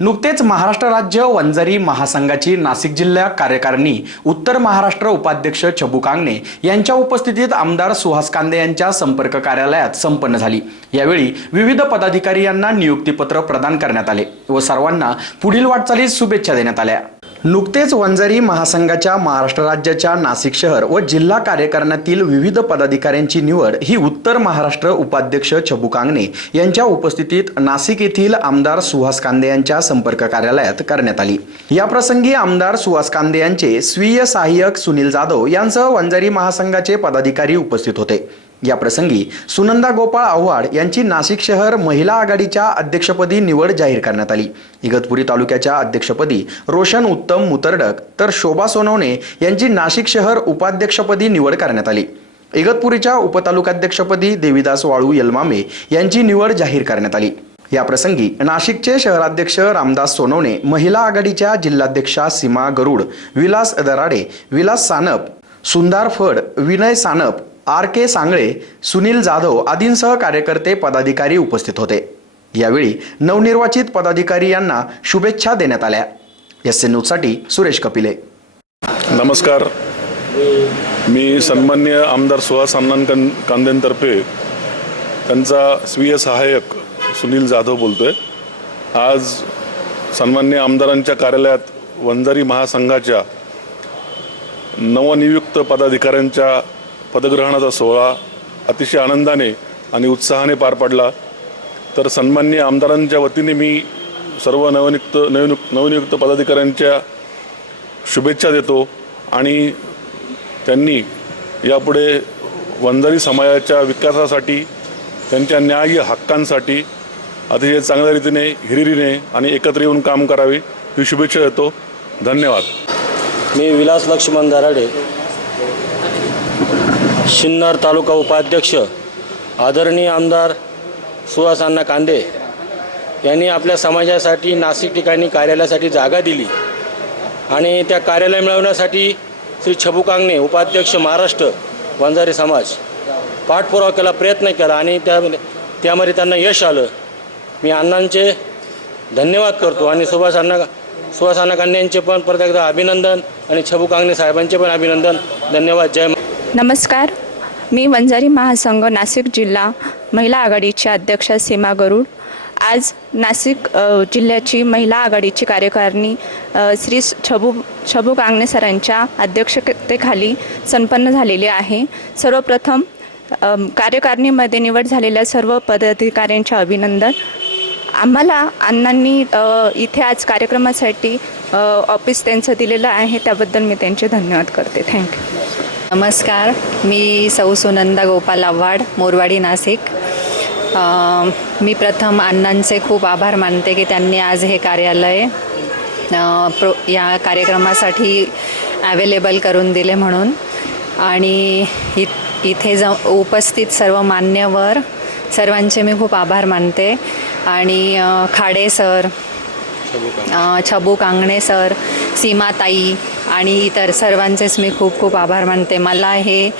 नुकतेच महाराष्ट्र राज्य वंजारी महासंघाची नाशिक जिल्हा कार्यकारिणी उत्तर महाराष्ट्र उपाध्यक्ष छबू कांगणे यांच्या उपस्थितीत आमदार सुहास कांदे यांच्या संपर्क कार्यालयात संपन्न झाली. यावेळी विविध पदाधिकारी यांना नियुक्तीपत्र प्रदान करण्यात आले व सर्वांना पुढील वाटचालीस शुभेच्छा देण्यात आल्या. नुकतेच वंजारी महासंघाच्या महाराष्ट्र राज्याच्या नाशिक शहर व जिल्हा कार्यकारणातील विविध पदाधिकाऱ्यांची निवड ही उत्तर महाराष्ट्र उपाध्यक्ष छबू कांगणे यांच्या उपस्थितीत नाशिक येथील आमदार सुहास कांदे यांच्या संपर्क कार्यालयात करण्यात आली. याप्रसंगी आमदार सुहास कांदे यांचे स्वीय सहाय्यक सुनील जाधव यांसह वंजारी महासंघाचे पदाधिकारी उपस्थित होते. या प्रसंगी सुनंदा गोपाळ आव्हाड यांची नाशिक शहर महिला आघाडीच्या अध्यक्षपदी निवड जाहीर करण्यात आली. इगतपुरी तालुक्याच्या अध्यक्षपदी रोशन उत्तम मुतर्डक तर शोभा सोनवणे यांची नाशिक शहर उपाध्यक्षपदी निवड करण्यात आली. इगतपुरीच्या उपतालुकाध्यक्षपदी देविदास वाळू यलमामे यांची निवड जाहीर करण्यात आली. या प्रसंगी नाशिकचे शहराध्यक्ष रामदास सोनवणे महिला आघाडीच्या जिल्हाध्यक्षा सीमा गरुड विलास दराडे विलास सानप सुंदार फड विनय सानप आर के सांगळे सुनील जाधव आदींसह कार्यकर्ते पदाधिकारी उपस्थित होते. यावेळी नवनिर्वाचित पदाधिकारी यांना शुभेच्छा देण्यात आल्या. एस एन न्यूजसाठी सुरेश कपिले. नमस्कार. मी सन्मान्य आमदार सुहास अण्णां कां कांदेंतर्फे त्यांचा स्वीय सहाय्यक सुनील जाधव बोलतोय. आज सन्मान्य आमदारांच्या कार्यालयात वंजारी महासंघाच्या नवनियुक्त पदाधिकाऱ्यांच्या पदग्रहणाचा सोहळा अतिशय आनंदाने आणि उत्साहाने पार पडला. तर सन्मान्य आमदारांच्या वतीने मी सर्व नवनियुक्त नवनियुक्त नवनियुक्त पदाधिकाऱ्यांच्या शुभेच्छा देतो आणि त्यांनी यापुढे वंजारी समाजाच्या विकासासाठी त्यांच्या न्याय्य हक्कांसाठी अतिशय चांगल्या रीतीने हिरिरीने आणि एकत्र येऊन काम करावे ही शुभेच्छा देतो. धन्यवाद. मी विलास लक्ष्मण दराडे शिन्नर तालुका उपाध्यक्ष आदरणीय आमदार सुहास अण्णा कांदे यांनी आपल्या समाजासाठी नाशिक ठिकाणी कार्यालयासाठी जागा दिली. आणि त्या कार्यालय मिळवण्यासाठी श्री छबू कांगणे उपाध्यक्ष महाराष्ट्र वंजारी समाज पाठपुरावा केला प्रयत्न केला आणि त्या त्यामध्ये त्यांना यश आलं. मी अण्णांचे धन्यवाद करतो आणि सुभाष अण्णा सुभाष अण्णा कांदे यांचे पण परत एकदा अभिनंदन आणि छबू कांगणे साहेबांचे पण अभिनंदन. धन्यवाद. जय नमस्कार. मी वंजारी महासंघ नाशिक जिल्हा महिला आघाडीच्या अध्यक्षा सीमा गरुड. आज नाशिक जिल्ह्याची महिला आघाडीची कार्यकारिणी श्री छबू छबू कांगणे सरांच्या अध्यक्षतेखाली संपन्न झालेली आहे. सर्वप्रथम कार्यकारिणीमध्ये निवड झालेल्या सर्व पदाधिकाऱ्यांचे अभिनंदन. आम्हाला अण्णांनी इथे आज कार्यक्रमासाठी ऑफिस त्यांचं दिलेलं आहे. त्याबद्दल मी त्यांचे धन्यवाद करते. थँक्यू. नमस्कार मी सौ सुनंदा गोपाल आव्हाड मोरवाडी नाशिक. मी प्रथम अण्णांचे खूप आभार मानते की त्यांनी आज हे कार्यालय प्रो या कार्यक्रमासाठी ॲवेलेबल करून दिले म्हणून. आणि इ इथे ज उपस्थित सर्व मान्यवर सर्वांचे मी खूप आभार मानते. आणि खाडे सर छबू कांगणे सर सीमाताई आणि इतर सर्वांचेच मी खूप खूप आभार मानते. मला हे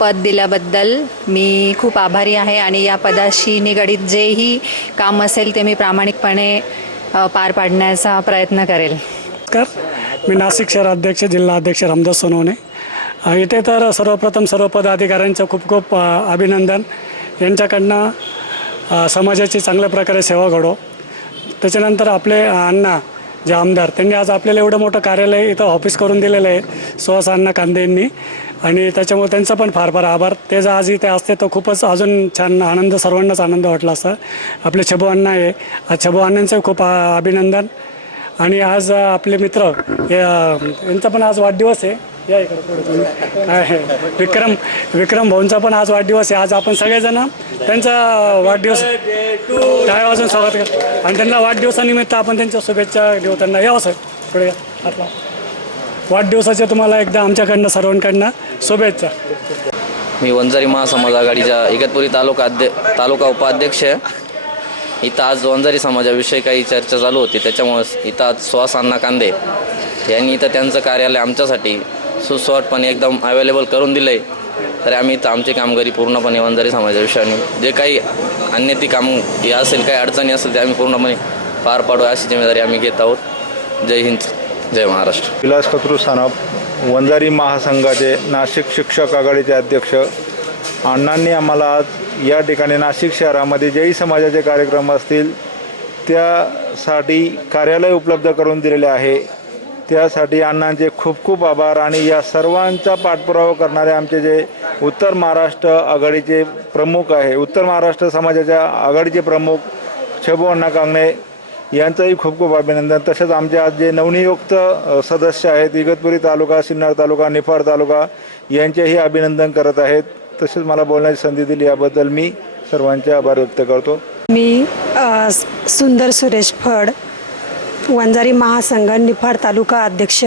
पद दिल्याबद्दल मी खूप आभारी आहे आणि या पदाशी निगडीत जेही काम असेल ते मी प्रामाणिकपणे पार पाडण्याचा प्रयत्न करेल. कर मी नाशिक शहर अध्यक्ष जिल्हा अध्यक्ष रामदास सोनवणे. इथे तर सर्वप्रथम सर्व पदाधिकाऱ्यांचं खूप खूप अभिनंदन. यांच्याकडनं समाजाची चांगल्या प्रकारे सेवा घडो. त्याच्यानंतर आपले अण्णा जे आमदार त्यांनी आज आपल्याला एवढं मोठं कार्यालय इथं ऑफिस करून दिलेलं आहे सुहास अण्णा कांदे यांनी. आणि त्याच्यामुळे त्यांचा पण फार फार आभार. ते जर आज इथे असते तर खूपच अजून छान आनंद सर्वांनाच आनंद वाटला असता आपले छबू अण्णा आहे. आज छबू अण्णांचं खूप अभिनंदन. आणि आज आपले मित्र यांचा पण आज वाढदिवस आहे. या इकडे पुढे. तुम्ही आहे. विक्रम विक्रम भाऊंचा पण आज वाढदिवस आहे. आज आपण सगळेजण त्यांचा वाढदिवस टाळ्या वाजून स्वागत करतो. आणि त्यांना वाढदिवसानिमित्त आपण त्यांच्या शुभेच्छा देऊ. त्यांना यावं हो सर. पुढे या. वाढदिवसाच्या तुम्हाला एकदा आमच्याकडनं सर्वांकडनं शुभेच्छा. मी वंजारी महासमाज आघाडीच्या इगतपुरी तालुका अध्य तालुका उपाध्यक्ष आहे. इथं आज वंजारी समाजाविषयी काही चर्चा चालू होती. त्याच्यामुळे इथं आज सुहास अण्णा कांदे. यांनी इथं त्यांचं कार्यालय आमच्यासाठी सुसवाटपणे एकदम अवेलेबल करून दिलं आहे तर आम्ही तर आमची कामगिरी पूर्णपणे वंजारी समाजाविषयाने जे काही अन्य ती काम हे असेल काही अडचणी असेल ते आम्ही पूर्णपणे पार पाडू अशी जिम्मेदारी आम्ही घेत आहोत. जय हिंद जय महाराष्ट्र. विलास कत्रू सानप वंजारी महासंघाचे नाशिक शिक्षक आघाडीचे अध्यक्ष. अण्णांनी आम्हाला आज या ठिकाणी नाशिक शहरामध्ये जेही समाजाचे कार्यक्रम असतील त्यासाठी कार्यालय उपलब्ध करून दिलेले आहे. त्यासाठी अण्णांचे खूप खूप आभार आणि या सर्वांचा पाठपुरावा करणारे आमचे जे उत्तर महाराष्ट्र आघाडीचे प्रमुख आहे उत्तर महाराष्ट्र समाजाच्या आघाडीचे प्रमुख छबू अण्णा कांगणे यांचंही खूप खूप अभिनंदन. तसेच आमचे आज जे नवनियुक्त सदस्य आहेत इगतपुरी तालुका सिन्नर तालुका निफाड तालुका यांचेही अभिनंदन करत आहेत. तसेच मला बोलण्याची संधी दिली याबद्दल मी सर्वांचे आभार व्यक्त करतो. मी सुंदर सुरेश फड वंजारी महासंघ निफाड तालुका अध्यक्ष.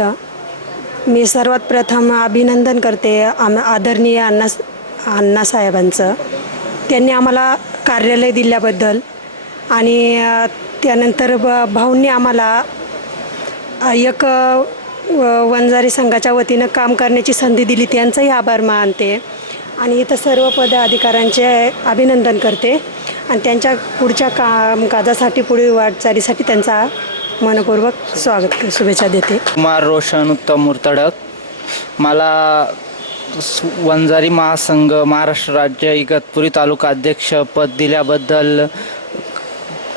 मी सर्वात प्रथम अभिनंदन करते आम आदरणीय अण्णा अण्णासाहेबांचं त्यांनी आम्हाला कार्यालय दिल्याबद्दल आणि त्यानंतर ब भाऊंनी आम्हाला एक व- वंजारी संघाच्या वतीनं काम करण्याची संधी दिली. त्यांचाही आभार मानते. आणि इथं सर्व पदाधिकाऱ्यांचे अभिनंदन करते. आणि त्यांच्या पुढच्या कामकाजासाठी पुढील वाटचालीसाठी त्यांचा मनपूर्वक स्वागत शुभेच्छा देते. कुमार रोशन उत्तम मुर्तडक. मला सु- वंजारी महासंघ महाराष्ट्र राज्य इगतपुरी तालुका अध्यक्ष पद दिल्याबद्दल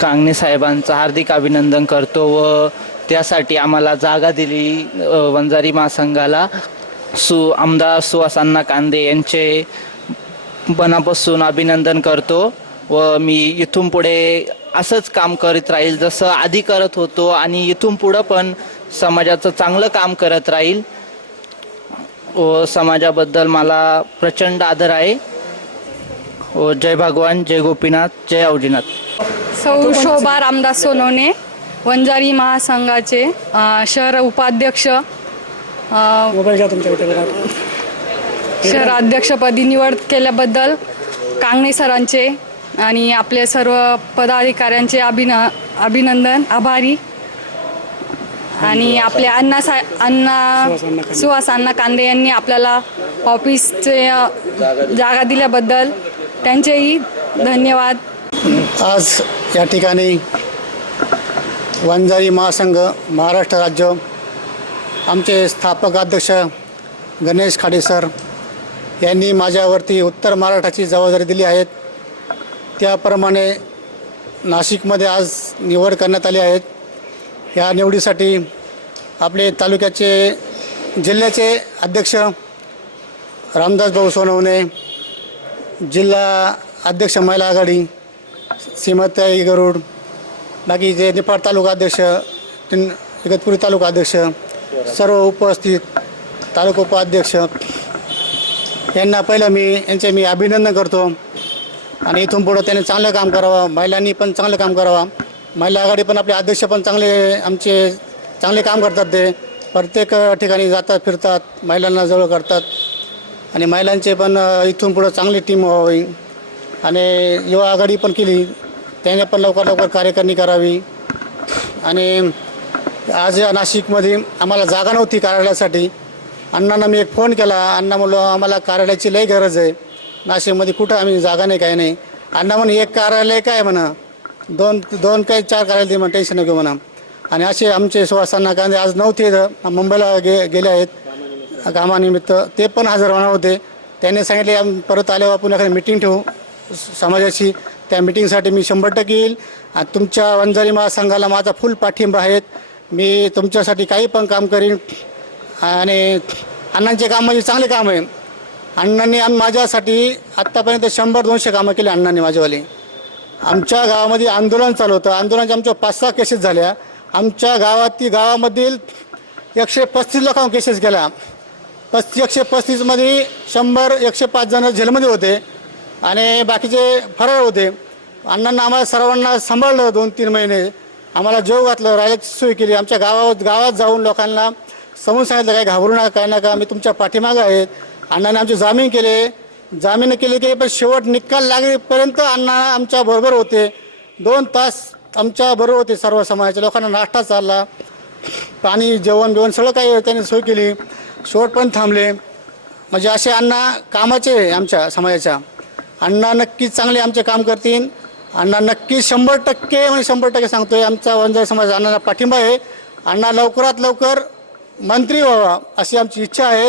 कांगणे साहेबांचं हार्दिक अभिनंदन करतो व त्यासाठी आम्हाला जागा दिली वंजारी महासंघाला. सु आमदार सुहास अण्णा कांदे यांचे मनापासून अभिनंदन करतो व मी इथून पुढे असंच काम करीत राहील जसं आधी करत होतो आणि इथून पुढं पण समाजाचं चांगलं काम करत राहील. व समाजाबद्दल मला प्रचंड आदर आहे. व जय भगवान जय गोपीनाथ जय अवजीनाथ सौ शोभा रामदास सोनवणे वंजारी महासंघाचे अ, शहर उपाध्यक्ष अ, मोबाईल घ्या तुमच्या इथे बघा. शहराध्यक्षपदी निवड केल्याबद्दल कांगणे सरांचे आणि आपले सर्व पदाधिकाऱ्यांचे अभिन अभिनंदन आभारी. आणि आपले अण्णा सा अण्णा सुहास अण्णा कांदे यांनी आपल्याला ऑफिसचे जागा दिल्याबद्दल त्यांचेही धन्यवाद. आज या ठिकाणी वंजारी महासंघ महाराष्ट्र राज्य आमचे स्थापक अध्यक्ष गणेश खाडे सर यांनी माझ्यावरती उत्तर महाराष्ट्राची जबाबदारी दिली आहेत त्याप्रमाणे नाशिकमध्ये आज निवड करण्यात आली आहेत या निवडीसाठी आपले तालुक्याचे जिल्ह्याचे अध्यक्ष रामदास भाऊ सोनवणे जिल्हा अध्यक्ष महिला आघाडी सीमाताई गरुड बाकी जे निफाड तालुका अध्यक्ष इगतपुरी तालुका अध्यक्ष सर्व उपस्थित तालुका उपाध्यक्ष यांना पहिलं मी यांचे मी अभिनंदन करतो. आणि इथून पुढं त्यांनी चांगलं काम करावं. महिलांनी पण चांगलं काम करावं. महिला आघाडी पण आपले अध्यक्ष पण चांगले आमचे चांगले काम करतात ते. प्रत्येक ठिकाणी जातात फिरतात महिलांना जवळ करतात. आणि महिलांचे पण इथून पुढं चांगली टीम व्हावी. आणि युवा आघाडी पण केली. त्याने पण लवकर लवकर कार्यकारणी करावी. आणि आज या नाशिकमध्ये आम्हाला जागा नव्हती कार्यालयासाठी. अण्णांना मी एक फोन केला. अण्णा म्हणलो आम्हाला कार्यालयाची लई गरज आहे. नाशिकमध्ये कुठं आम्ही जागा नाही काय नाही. अण्णा म्हणे एक कार्यालय काय म्हणा? दोन दोन काही चार कार्यालय म्हणा टेन्शन नको म्हणा. आणि असे आमचे सुवासांना कांदे आज नव्हते इथं. मुंबईला गे गेले आहेत. कामानिमित्त ते पण हजर होणार होते. त्यांनी सांगितले आम परत आल्यावर आपण एखादी मिटिंग ठेवू समाजाशी. समाजाची त्या मिटिंगसाठी मी शंभर टक्के येईल. आणि तुमच्या वंजारी महासंघाला माझा फुल पाठिंबा आहे मी तुमच्यासाठी काही पण काम करीन. आणि अण्णांचे काम म्हणजे चांगले काम आहे. अण्णांनी आणि माझ्यासाठी आत्तापर्यंत शंभर दोनशे कामं केली अण्णांनी माझ्यावाली आमच्या गावामध्ये आंदोलन चालू होतं. आंदोलनाच्या आमच्या पाच सहा केसेस झाल्या. आमच्या गावातील गावामधील एकशे पस्तीस लोकांना केसेस केल्या. पस्ती एकशे पस्तीसमध्ये शंभर एकशे पाच जण जेलमध्ये होते आणि बाकीचे फरार होते. अण्णांना आम्हाला सर्वांना सांभाळलं दोन तीन महिने. आम्हाला जेव घातलं राहायची सोय केली. आमच्या गावात गावात जाऊन लोकांना समजून सांगितलं काय घाबरू नका काय नका. आम्ही तुमच्या पाठीमागं आहेत. अण्णाने आमचे जामीन केले. जामीन केले की पण शेवट निकाल लागेपर्यंत अण्णा आमच्या बरोबर होते. दोन तास आमच्या बरोबर होते सर्व समाजाच्या लोकांना नाश्ता चालला. पाणी जेवण बिवण सगळं काही त्यांनी सोय केली. शेवट पण थांबले. म्हणजे असे अण्णा कामाचे आहे आमच्या समाजाच्या. अण्णा नक्कीच चांगले आमचे काम करतील. अण्णा नक्की शंभर टक्के म्हणजे शंभर टक्के सांगतोय आमचा वंजारी समाज अण्णांना पाठिंबा आहे. अण्णा लवकरात लवकर मंत्री व्हावा अशी आमची इच्छा आहे.